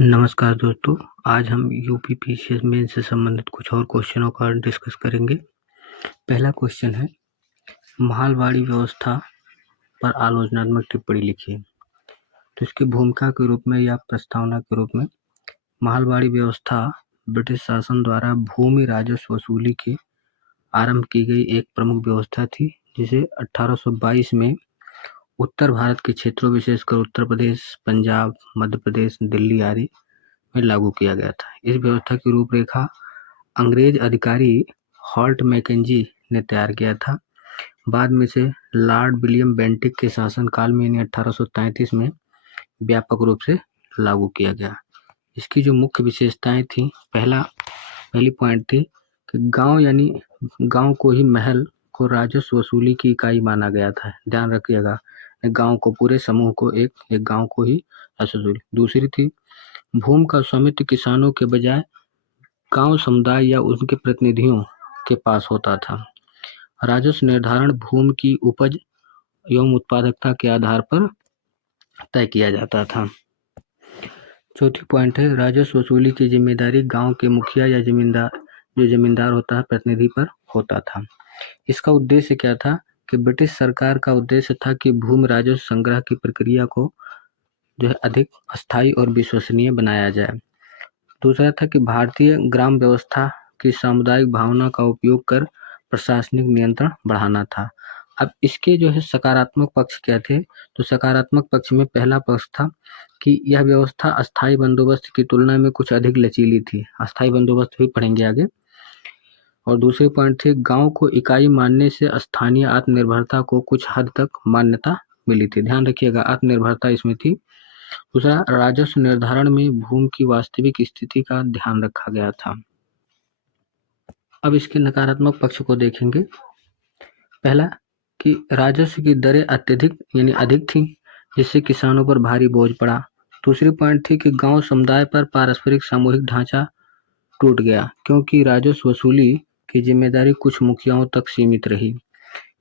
नमस्कार दोस्तों, आज हम यूपी पीसीएस मेन से संबंधित कुछ और क्वेश्चनों का डिस्कस करेंगे। पहला क्वेश्चन है, महलवाड़ी व्यवस्था पर आलोचनात्मक टिप्पणी लिखिए। तो इसकी भूमिका के रूप में या प्रस्तावना के रूप में, महलवाड़ी व्यवस्था ब्रिटिश शासन द्वारा भूमि राजस्व वसूली की आरंभ की गई एक प्रमुख व्यवस्था थी, जिसे 1822 में उत्तर भारत के क्षेत्रों विशेषकर उत्तर प्रदेश, पंजाब, मध्य प्रदेश, दिल्ली आदि में लागू किया गया था। इस व्यवस्था की रूपरेखा अंग्रेज अधिकारी हॉल्ट मैकेंजी ने तैयार किया था। बाद में इसे लॉर्ड विलियम बेंटिक के शासनकाल में 1833 में व्यापक रूप से लागू किया गया। इसकी जो मुख्य विशेषताएं थी, पहली पॉइंट थी कि गांव को ही महल को राजस्व वसूली की इकाई माना गया था। ध्यान रखिएगा, गांव को, पूरे समूह को एक गांव को ही राजस्व वसूली। दूसरी थी, भूमि का स्वामित्व किसानों के बजाय गांव समुदाय या उनके प्रतिनिधियों के पास होता था। राजस्व निर्धारण भूमि की उपज एवं उत्पादकता के आधार पर तय किया जाता था। चौथी पॉइंट है, राजस्व वसूली की जिम्मेदारी गांव के मुखिया या जमींदार होता है, प्रतिनिधि पर होता था। इसका उद्देश्य क्या था कि ब्रिटिश सरकार का उद्देश्य था कि भूमि राजस्व संग्रह की प्रक्रिया को जो है अधिक अस्थायी और विश्वसनीय बनाया जाए। दूसरा था कि भारतीय ग्राम व्यवस्था की सामुदायिक भावना का उपयोग कर प्रशासनिक नियंत्रण बढ़ाना था। अब इसके जो है सकारात्मक पक्ष क्या थे? तो सकारात्मक पक्ष में पहला पक्ष था कि यह व्यवस्था अस्थायी बंदोबस्त की तुलना में कुछ अधिक लचीली थी। अस्थायी बंदोबस्त भी पढ़ेंगे आगे। और दूसरे पॉइंट थे, गांव को इकाई मानने से स्थानीय आत्मनिर्भरता को कुछ हद तक मान्यता मिली थी। ध्यान रखिएगा, आत्मनिर्भरता इसमें थी। दूसरा, राजस्व निर्धारण में भूमि की वास्तविक स्थिति का ध्यान रखा गया था। अब इसके नकारात्मक पक्ष को देखेंगे। पहला कि राजस्व की दरें अधिक थी, जिससे किसानों पर भारी बोझ पड़ा। दूसरी पॉइंट थी कि गांव समुदाय पर पारस्परिक सामूहिक ढांचा टूट गया, क्योंकि राजस्व वसूली की जिम्मेदारी कुछ मुखियाओं तक सीमित रही।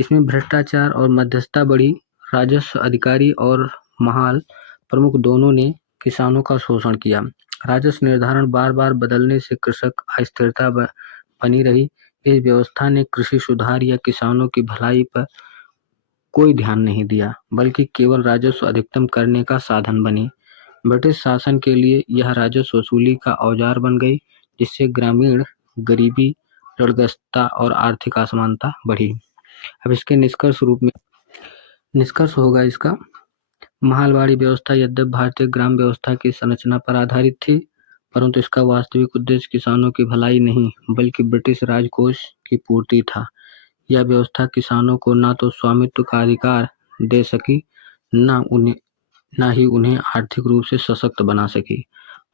इसमें भ्रष्टाचार और मध्यस्थता बढ़ी। राजस्व अधिकारी और महाल प्रमुख दोनों ने किसानों का शोषण किया। राजस्व निर्धारण बार बार बदलने से कृषक अस्थिरता बनी रही। इस व्यवस्था ने कृषि सुधार या किसानों की भलाई पर कोई ध्यान नहीं दिया, बल्कि केवल राजस्व अधिकतम करने का साधन बनी। ब्रिटिश शासन के लिए यह राजस्व वसूली का औजार बन गई, जिससे ग्रामीण गरीबी, ऋणग्रस्तता और आर्थिक असमानता बढ़ी। अब इसके निष्कर्ष होगा इसका, महलवाड़ी व्यवस्था यद्यपि भारतीय ग्राम व्यवस्था की संरचना पर आधारित थी, परंतु इसका वास्तविक उद्देश्य किसानों की भलाई नहीं, बल्कि ब्रिटिश राजकोष की पूर्ति था। यह व्यवस्था किसानों को न तो स्वामित्व का अधिकार दे सकी, न ही उन्हें आर्थिक रूप से सशक्त बना सकी।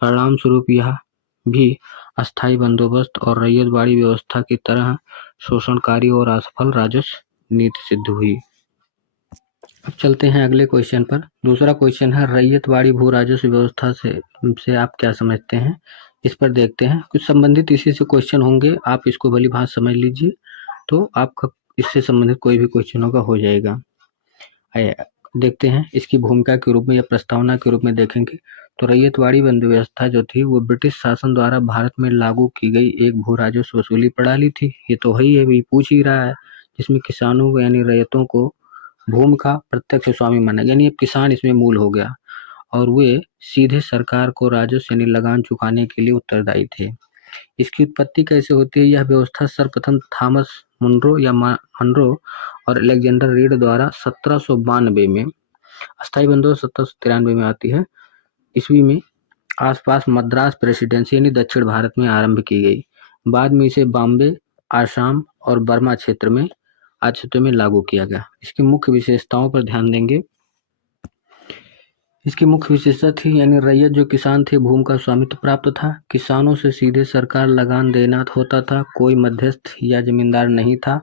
परिणाम स्वरूप यह भी अस्थायी बंदोबस्त और रैयतवाड़ी व्यवस्था की तरह शोषणकारी और असफल राजस्व नीति सिद्ध हुई। अब चलते हैं अगले क्वेश्चन पर। दूसरा क्वेश्चन है, रैयतवाड़ी भू राजस्व व्यवस्था से आप क्या समझते हैं? इस पर देखते हैं। कुछ संबंधित इसी से क्वेश्चन होंगे, आप इसको भली भांति समझ लीजिए, तो आपका इससे संबंधित कोई भी क्वेश्चन होगा हो जाएगा। देखते हैं इसकी भूमिका के रूप में या प्रस्तावना के रूप में देखेंगे। तो रैयतवाड़ी बंद व्यवस्था जो थी वो ब्रिटिश शासन द्वारा भारत में लागू की गई एक भू राजस्व वसूली प्रणाली थी। ये तो है ही पूछ ही रहा है, जिसमें किसानों को यानी रैयतों को भूमि का प्रत्यक्ष स्वामी माना, यानी अब किसान इसमें मूल हो गया और वे सीधे सरकार को राजस्व यानी लगान चुकाने के लिए उत्तरदायी थे। इसकी उत्पत्ति कैसे होती है? यह व्यवस्था सर्वप्रथम थॉमस मनरो और अलेक्जेंडर रीड द्वारा 1792 में, अस्थायी बंदोबस्त 1793 में आती है, ईस्वी में आसपास मद्रास प्रेसिडेंसी यानी दक्षिण भारत में आरंभ की गई। बाद में इसे बॉम्बे, आसाम और बर्मा क्षेत्र में लागू किया गया। इसकी मुख्य विशेषताओं पर ध्यान देंगे। इसकी मुख्य विशेषता थी यानी रैयत जो किसान थे भूमि का स्वामित्व प्राप्त था। किसानों से सीधे सरकार लगान देना होता था, कोई मध्यस्थ या जमींदार नहीं था।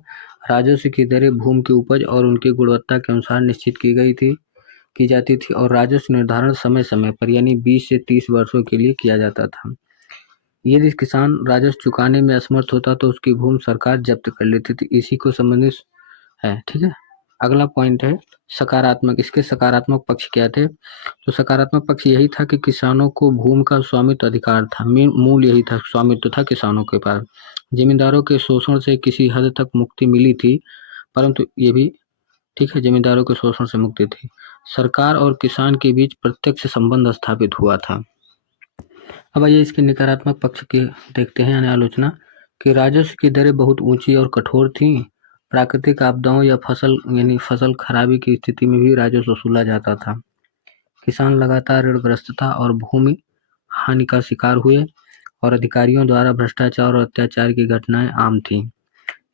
राजस्व की दरें भूमि की उपज और उनकी गुणवत्ता के अनुसार निश्चित की जाती थी और राजस्व निर्धारण समय समय पर यानी 20 से 30 वर्षों के लिए किया जाता था। यदि किसान राजस्व चुकाने में असमर्थ होता तो उसकी भूमि सरकार जब्त कर लेती थी। इसी को संबंधित है, ठीक है। अगला पॉइंट है सकारात्मक। इसके सकारात्मक पक्ष क्या थे? तो सकारात्मक पक्ष यही था कि किसानों को भूमि का स्वामित्व अधिकार था। मूल यही था, स्वामित्व था किसानों के पास। जमींदारों के शोषण से किसी हद तक मुक्ति मिली थी, परंतु ये भी ठीक है, जमींदारों के शोषण से मुक्ति थी। सरकार और किसान के बीच प्रत्यक्ष संबंध स्थापित हुआ था। अब आइए इसके नकारात्मक पक्ष के देखते हैं, यानी आलोचना, कि राजस्व की दरें बहुत ऊंची और कठोर थीं। प्राकृतिक आपदाओं या फसल खराबी की स्थिति में भी राजस्व वसूला जाता था। किसान लगातार ऋणग्रस्तता और भूमि हानि का शिकार हुए और अधिकारियों द्वारा भ्रष्टाचार और अत्याचार की घटनाएं आम थीं।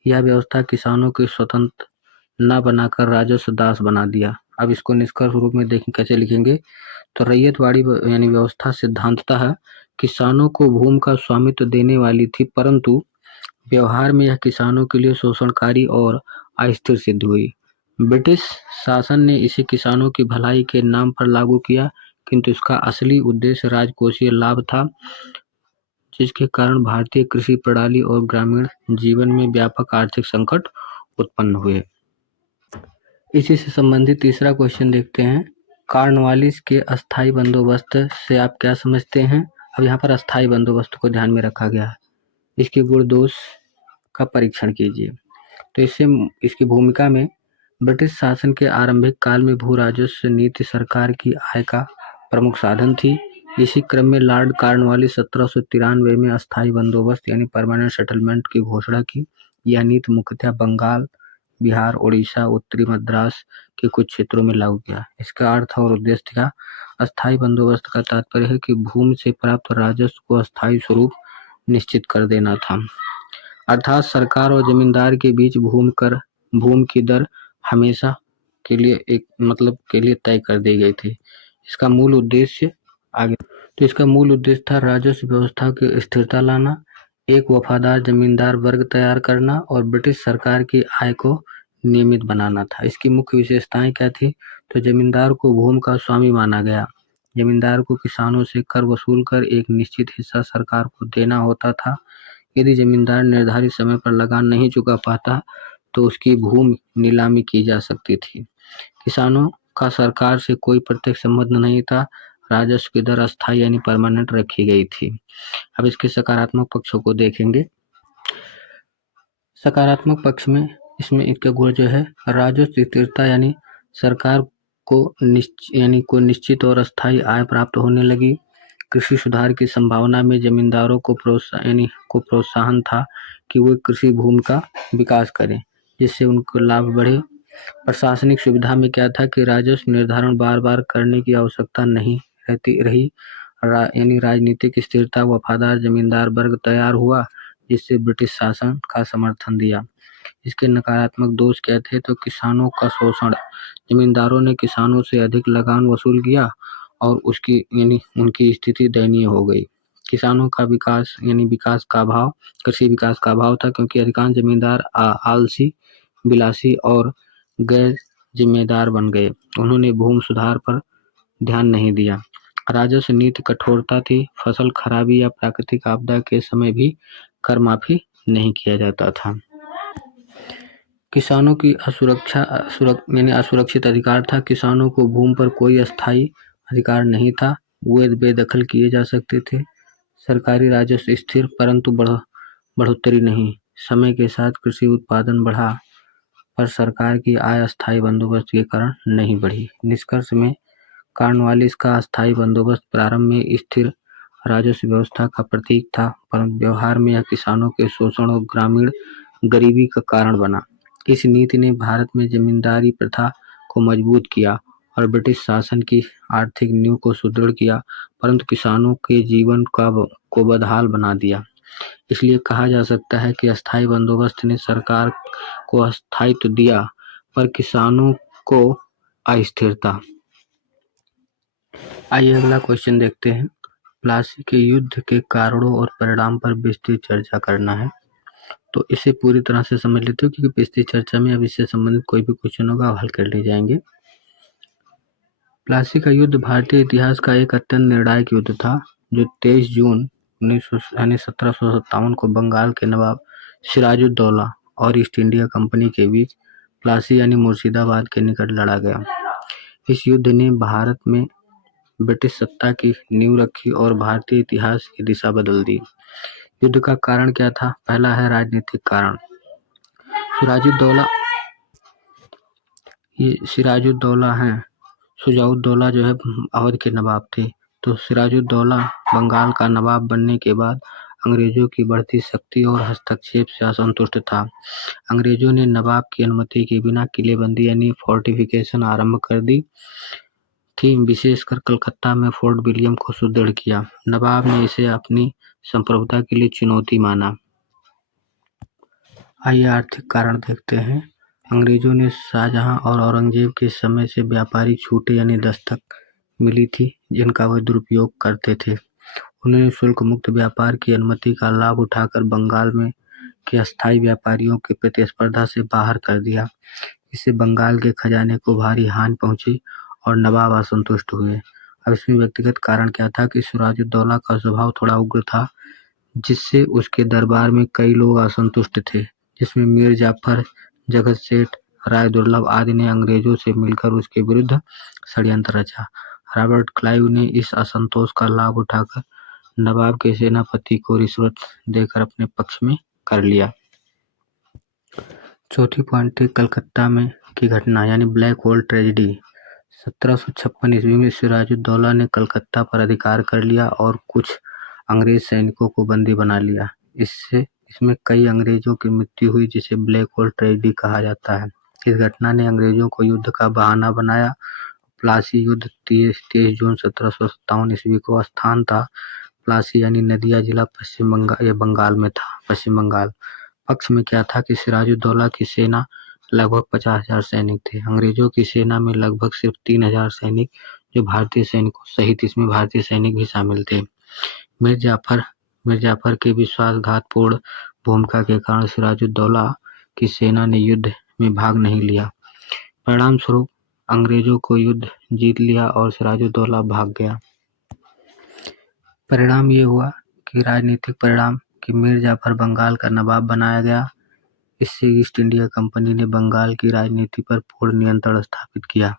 यह व्यवस्था किसानों को स्वतंत्र न बनाकर राजस्व दास बना दिया। अब इसको निष्कर्ष रूप में देखें, कैसे लिखेंगे? तो रैयतवाड़ी यानी व्यवस्था सिद्धांततः किसानों को भूमि का स्वामित्व देने वाली थी, परंतु व्यवहार में यह किसानों के लिए शोषणकारी और अस्थिर सिद्ध हुई। ब्रिटिश शासन ने इसे किसानों की भलाई के नाम पर लागू किया, किंतु इसका असली उद्देश्य राजकोषीय लाभ था, जिसके कारण भारतीय कृषि प्रणाली और ग्रामीण जीवन में व्यापक आर्थिक संकट उत्पन्न हुए। इसी से संबंधित तीसरा क्वेश्चन देखते हैं। कॉर्नवालिस के अस्थायी बंदोबस्त से आप क्या समझते हैं? अब यहाँ पर अस्थायी बंदोबस्त को ध्यान में रखा गया है। इसके गुण दोष का परीक्षण कीजिए। तो इसकी भूमिका में ब्रिटिश शासन के आरंभिक काल में भू राजस्व नीति सरकार की आय का प्रमुख साधन थी। इसी क्रम में लॉर्ड कॉर्नवालिस 1793 में अस्थायी बंदोबस्त यानी परमानेंट सेटलमेंट की घोषणा की। यह नीति मुख्यतः बंगाल, बिहार, उड़ीसा, उत्तरी मद्रास के कुछ क्षेत्रों में लागू किया। इसका अर्थ और उद्देश्य था, अस्थायी बंदोबस्त का तात्पर्य है कि भूमि से प्राप्त राजस्व को अस्थायी स्वरूप निश्चित कर देना था, अर्थात सरकार और जमींदार के बीच भूमि की दर हमेशा के लिए तय कर दी गई थी। इसका मूल उद्देश्य था राजस्व व्यवस्था की स्थिरता लाना, एक वफादार जमींदार वर्ग तैयार करना और ब्रिटिश सरकार की आय को नियमित बनाना था। इसकी मुख्य विशेषताएं क्या थी? तो जमींदार को भूमि का स्वामी माना गया। जमींदार को किसानों से कर वसूल कर एक निश्चित हिस्सा सरकार को देना होता था। यदि जमींदार निर्धारित समय पर लगान नहीं चुका पाता तो उसकी भूमि नीलामी की जा सकती थी। किसानों का सरकार से कोई प्रत्यक्ष संबंध नहीं था। राजस्व की दर अस्थायी यानी परमानेंट रखी गई थी। अब इसके सकारात्मक पक्षों को देखेंगे। सकारात्मक पक्ष में इसमें इसका गुण जो है राजस्व स्थिरता, यानी सरकार को निश्चित और अस्थायी आय प्राप्त होने लगी। कृषि सुधार की संभावना में जमींदारों को प्रोत्साहन था कि वे कृषि भूमि का विकास करें, जिससे उनको लाभ बढ़े। प्रशासनिक सुविधा में क्या था कि राजस्व निर्धारण बार बार करने की आवश्यकता नहीं रही, यानी राजनीतिक स्थिरता, वफादार जमींदार वर्ग तैयार हुआ, जिससे ब्रिटिश शासन का समर्थन दिया। इसके नकारात्मक दोष क्या थे? तो किसानों का शोषण। जमींदारों ने किसानों से अधिक लगान वसूल किया और उनकी स्थिति दयनीय हो गई। किसानों का कृषि विकास का अभाव था, क्योंकि अधिकांश जमींदार आलसी, विलासी और गैर जिम्मेदार बन गए। उन्होंने भूमि सुधार पर ध्यान नहीं दिया। राजस्व नीति कठोरता थी। फसल खराबी या प्राकृतिक आपदा के समय भी कर माफी नहीं किया जाता था। किसानों की असुरक्षित अधिकार था। किसानों को भूमि पर कोई अस्थायी अधिकार नहीं था। वे बेदखल किए जा सकते थे। सरकारी राजस्व स्थिर, परंतु बढ़ोतरी नहीं। समय के साथ कृषि उत्पादन बढ़ा, पर सरकार की आय अस्थायी बंदोबस्त के कारण नहीं बढ़ी। निष्कर्ष में कॉर्नवालिस का अस्थायी बंदोबस्त प्रारंभ में स्थिर राजस्व व्यवस्था का प्रतीक था, परंतु व्यवहार में यह किसानों के शोषण और ग्रामीण गरीबी का कारण बना। इस नीति ने भारत में जमींदारी प्रथा को मजबूत किया और ब्रिटिश शासन की आर्थिक नींव को सुदृढ़ किया, परंतु किसानों के जीवन को बदहाल बना दिया। इसलिए कहा जा सकता है कि अस्थायी बंदोबस्त ने सरकार को अस्थायित्व दिया, पर किसानों को अस्थिरता। आइए अगला क्वेश्चन देखते हैं। प्लासी के युद्ध के कारणों और परिणाम पर विस्तृत चर्चा करना है। तो इसे पूरी तरह से समझ लेते हो, क्योंकि पिछली चर्चा में अब इससे संबंधित कोई भी क्वेश्चन होगा हल कर ले जाएंगे। प्लासी का युद्ध भारतीय इतिहास का एक अत्यंत निर्णायक युद्ध था, जो 23 जून 1757 को बंगाल के नवाब सिराजुद्दौला और ईस्ट इंडिया कंपनी के बीच प्लासी यानी मुर्शिदाबाद के निकट लड़ा गया। इस युद्ध ने भारत में ब्रिटिश सत्ता की नींव रखी और भारतीय इतिहास की दिशा बदल दी। युद्ध का कारण क्या था? पहला है राजनीतिक कारण। सिराजुद्दौला हैं, शुजाउद्दौला जो है अवध के नवाब थे। तो सिराजुद्दौला बंगाल का नवाब बनने के बाद अंग्रेजों की बढ़ती शक्ति और हस्तक्षेप से असंतुष्ट था। अंग्रेजों ने नवाब की अनुमति के बिना किलेबंदी यानी फोर्टिफिकेशन आरंभ कर दी थी। विशेषकर कलकत्ता में फोर्ट विलियम को सुदृढ़ किया। नवाब ने इसे अपनी संप्रभुता के लिए चुनौती माना। आइए आर्थिक कारण देखते हैं। अंग्रेजों ने शाहजहां और औरंगजेब के समय से व्यापारिक छूटें यानी दस्तक मिली थी, जिनका वे दुरुपयोग करते थे। उन्होंने शुल्क मुक्त व्यापार की अनुमति का लाभ उठाकर बंगाल में के अस्थायी व्यापारियों की प्रतिस्पर्धा से बाहर कर दिया। इससे बंगाल के खजाने को भारी हानि पहुंची और नवाब असंतुष्ट हुए। अब इसमें व्यक्तिगत कारण क्या था कि सिराजुद्दौला का स्वभाव थोड़ा उग्र था, जिससे उसके दरबार में कई लोग असंतुष्ट थे, जिसमें मीर जाफर, जगत सेठ, राय दुर्लभ आदि ने अंग्रेजों से मिलकर उसके विरुद्ध षड्यंत्र रचा। रॉबर्ट क्लाइव ने इस असंतोष का लाभ उठाकर नवाब के सेनापति को रिश्वत देकर अपने पक्ष में कर लिया। चौथी पॉइंट है कलकत्ता में की घटना यानी ब्लैक होल ट्रेजेडी। 1756 ईस्वी में सिराजुद्दौला ने कलकत्ता पर अधिकार कर लिया और कुछ अंग्रेज सैनिकों को बंदी बना लिया। इसमें कई अंग्रेजों की मृत्यु हुई, जिसे ब्लैक होल ट्रेजेडी कहा जाता है। इस घटना ने अंग्रेजों को युद्ध का बहाना बनाया। प्लासी युद्ध 23 जून 1757 ईस्वी को स्थान था। प्लासी यानी नदिया जिला पश्चिम बंगाल में था। पश्चिम बंगाल पक्ष में क्या था कि सिराजुद्दौला की सेना लगभग 50,000 सैनिक थे। अंग्रेजों की सेना में लगभग सिर्फ 3,000 सैनिक, जो भारतीय सैनिकों सहित इसमें भारतीय सैनिक भी शामिल थे। मीर जाफर के विश्वासघातपूर्ण भूमिका के कारण सिराजुद्दौला की सेना ने युद्ध में भाग नहीं लिया। परिणाम स्वरूप अंग्रेजों को युद्ध जीत लिया और सिराजुद्दौला भाग गया। परिणाम ये हुआ कि राजनीतिक परिणाम कि मीर जाफर बंगाल का नवाब बनाया गया। इससे ईस्ट इंडिया कंपनी ने बंगाल की राजनीति पर पूर्ण नियंत्रण स्थापित किया।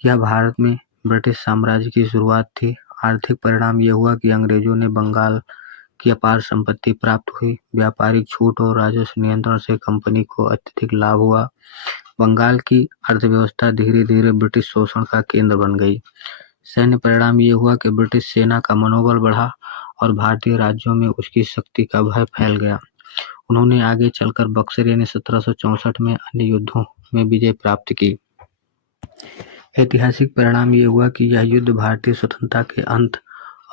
यह भारत में ब्रिटिश साम्राज्य की शुरुआत थी। आर्थिक परिणाम यह हुआ कि अंग्रेजों ने बंगाल की अपार संपत्ति प्राप्त हुई। व्यापारिक छूट और राजस्व नियंत्रण से कंपनी को अत्यधिक लाभ हुआ। बंगाल की अर्थव्यवस्था धीरे धीरे ब्रिटिश शोषण का केंद्र बन गई। सैन्य परिणाम ये हुआ कि ब्रिटिश सेना का मनोबल बढ़ा और भारतीय राज्यों में उसकी शक्ति का भय फैल गया। उन्होंने आगे चलकर बक्सर यानी 1764 में अन्य युद्धों में विजय प्राप्त की। ऐतिहासिक परिणाम ये हुआ कि यह युद्ध भारतीय स्वतंत्रता के अंत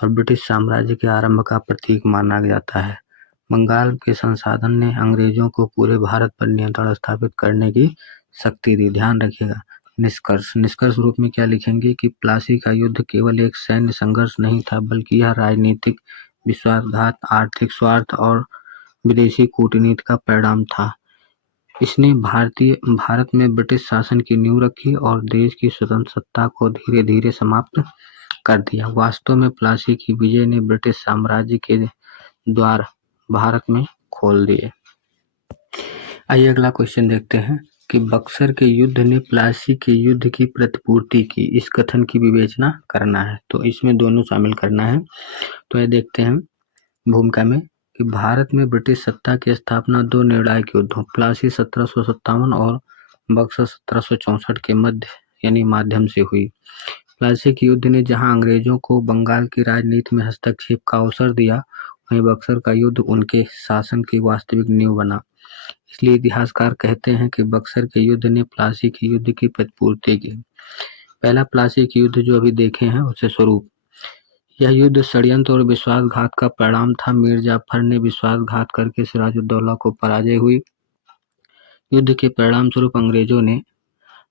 और ब्रिटिश साम्राज्य के आरंभ का प्रतीक माना जाता है। बंगाल के संसाधन ने अंग्रेजों को पूरे भारत पर नियंत्रण स्थापित करने की शक्ति दी। ध्यान रखिएगा। निष्कर्ष रूप में क्या लिखेंगे कि प्लासी का युद्ध केवल एक सैन्य संघर्ष नहीं था, बल्कि यह राजनीतिक विश्वासघात, आर्थिक स्वार्थ और विदेशी कूटनीति का परिणाम था। इसने भारत में ब्रिटिश शासन की नींव रखी और देश की स्वतंत्रता को धीरे धीरे समाप्त कर दिया। वास्तव में प्लासी की विजय ने ब्रिटिश साम्राज्य के द्वार भारत में खोल दिए। आइए अगला क्वेश्चन देखते हैं कि बक्सर के युद्ध ने प्लासी के युद्ध की प्रतिपूर्ति की। इस कथन की विवेचना करना है, तो इसमें दोनों शामिल करना है। तो ये देखते हैं भूमिका में कि भारत में ब्रिटिश सत्ता की स्थापना दो निर्णायक युद्धों प्लासी 1757 और बक्सर 1764 के मध्य यानी माध्यम से हुई। प्लासी के युद्ध ने जहां अंग्रेजों को बंगाल की राजनीति में हस्तक्षेप का अवसर दिया, वहीं बक्सर का युद्ध उनके शासन की वास्तविक नींव बना। इसलिए इतिहासकार कहते हैं कि बक्सर के युद्ध ने प्लासी के युद्ध की प्रतिपूर्ति की। पहला प्लासी के युद्ध जो अभी देखे हैं उससे स्वरूप। यह युद्ध षड्यंत्र और विश्वासघात का परिणाम था। मीर जाफर ने विश्वासघात करके सिराजुद्दौला को पराजय हुई। युद्ध के परिणाम स्वरूप अंग्रेजों ने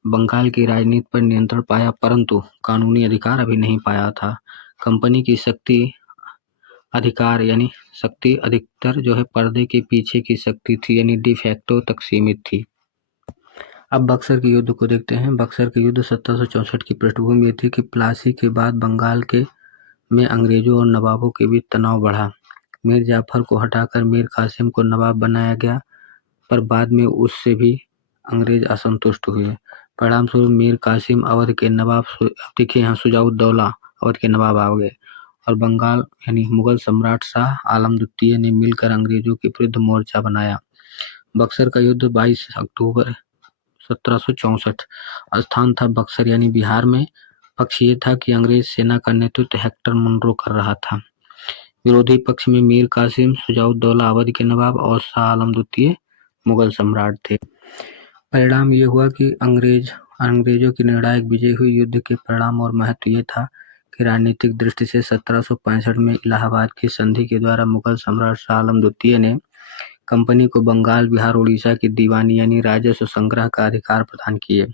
बंगाल की राजनीति पर नियंत्रण पाया, परंतु कानूनी अधिकार अभी नहीं पाया था। कंपनी की शक्ति अधिकतर जो है पर्दे के पीछे की शक्ति थी, यानी डी फैक्टो तक सीमित थी। अब बक्सर के युद्ध को देखते हैं। बक्सर के युद्ध 1764 की पृष्ठभूमि थी कि प्लासी के बाद बंगाल में अंग्रेजों और नवाबों के बीच तनाव बढ़ा। मीर जाफर को हटाकर मीर कासिम को नवाब बनाया गया, पर बाद में उससे भी अंग्रेज असंतुष्ट हुए। परिणाम स्वरूप मीर कासिम अवध के नवाब, देखिए यहाँ शुजाउद्दौला अवध के नवाब आ गए, और बंगाल यानी मुगल सम्राट शाह आलम द्वितीय ने मिलकर अंग्रेजों के विरुद्ध मोर्चा बनाया। बक्सर का युद्ध 22 अक्टूबर 1764 स्थान था बक्सर यानी बिहार में। पक्ष ये था कि अंग्रेज सेना का नेतृत्व हेक्टर मुनरो कर रहा था। विरोधी पक्ष में मीर कासिम, शुजाउद्दौला अवध के नवाब और शाह आलम द्वितीय मुगल सम्राट थे। परिणाम ये हुआ कि अंग्रेजों की निर्णायक विजय हुई। युद्ध के परिणाम और महत्व ये था कि राजनीतिक दृष्टि से 1765 में इलाहाबाद की संधि के द्वारा मुगल सम्राट शाह आलम द्वितीय ने कंपनी को बंगाल, बिहार, उड़ीसा की दीवानी यानी राजस्व संग्रह का अधिकार प्रदान किए।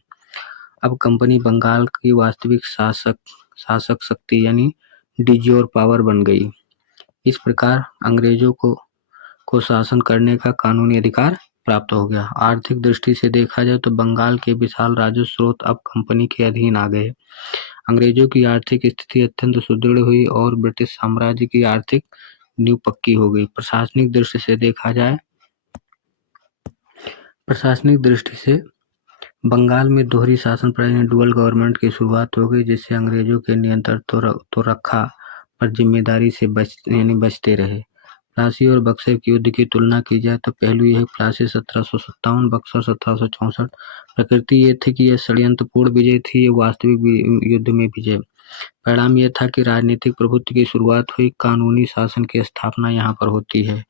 अब कंपनी बंगाल की वास्तविक शासक शक्ति यानी डिज्योर पावर बन गई। इस प्रकार अंग्रेजों को शासन करने का कानूनी अधिकार प्राप्त हो गया। आर्थिक दृष्टि से देखा जाए तो बंगाल के विशाल राजस्व स्रोत अब कंपनी के अधीन आ गए। अंग्रेजों की आर्थिक स्थिति अत्यंत सुदृढ़ हुई और ब्रिटिश साम्राज्य की आर्थिक नींव पक्की हो गई। प्रशासनिक दृष्टि से बंगाल में दोहरी शासन प्रणाली डुअल गवर्नमेंट की शुरुआत हो गई, जिससे अंग्रेजों के नियंत्रण तो रखा पर जिम्मेदारी से बचते रहे। प्लासी और बक्सर के युद्ध की तुलना की जाए तो पहलू यह प्लासी 1757, बक्सर 1764। प्रकृति ये थी कि यह षड्यंत्रपूर्ण विजय थी, ये वास्तविक युद्ध में विजय। परिणाम यह था कि राजनीतिक प्रभुत्व की शुरुआत हुई, कानूनी शासन की स्थापना यहाँ पर होती है।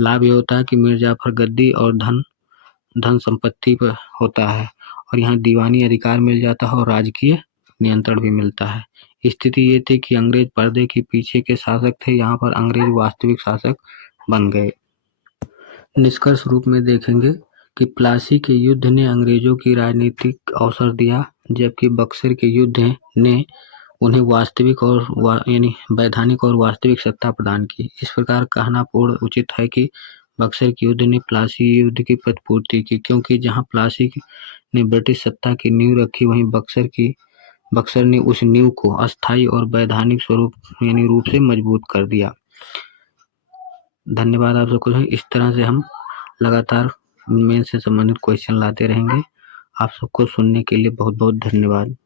लाभ यह होता है कि मीर जाफर गद्दी और धन संपत्ति पर होता है, और यहाँ दीवानी अधिकार मिल जाता है और राजकीय नियंत्रण भी मिलता है। स्थिति ये थी कि अंग्रेज पर्दे के पीछे के शासक थे, यहाँ पर अंग्रेज वास्तविक शासक बन गए। निष्कर्ष रूप में देखेंगे कि प्लासी के युद्ध ने अंग्रेजों की राजनीतिक अवसर दिया, जबकि बक्सर के युद्ध ने उन्हें वास्तविक और यानी वैधानिक और वास्तविक सत्ता प्रदान की। इस प्रकार कहना पूर्ण उचित है कि बक्सर के युद्ध ने प्लासी युद्ध की प्रतिपूर्ति की, क्योंकि जहां प्लासी ने ब्रिटिश सत्ता की नींव रखी, वहीं बक्सर ने उस नींव को अस्थायी और वैधानिक रूप से मजबूत कर दिया। धन्यवाद आप सबको। इस तरह से हम लगातार मेंस से संबंधित क्वेश्चन लाते रहेंगे। आप सबको सुनने के लिए बहुत बहुत धन्यवाद।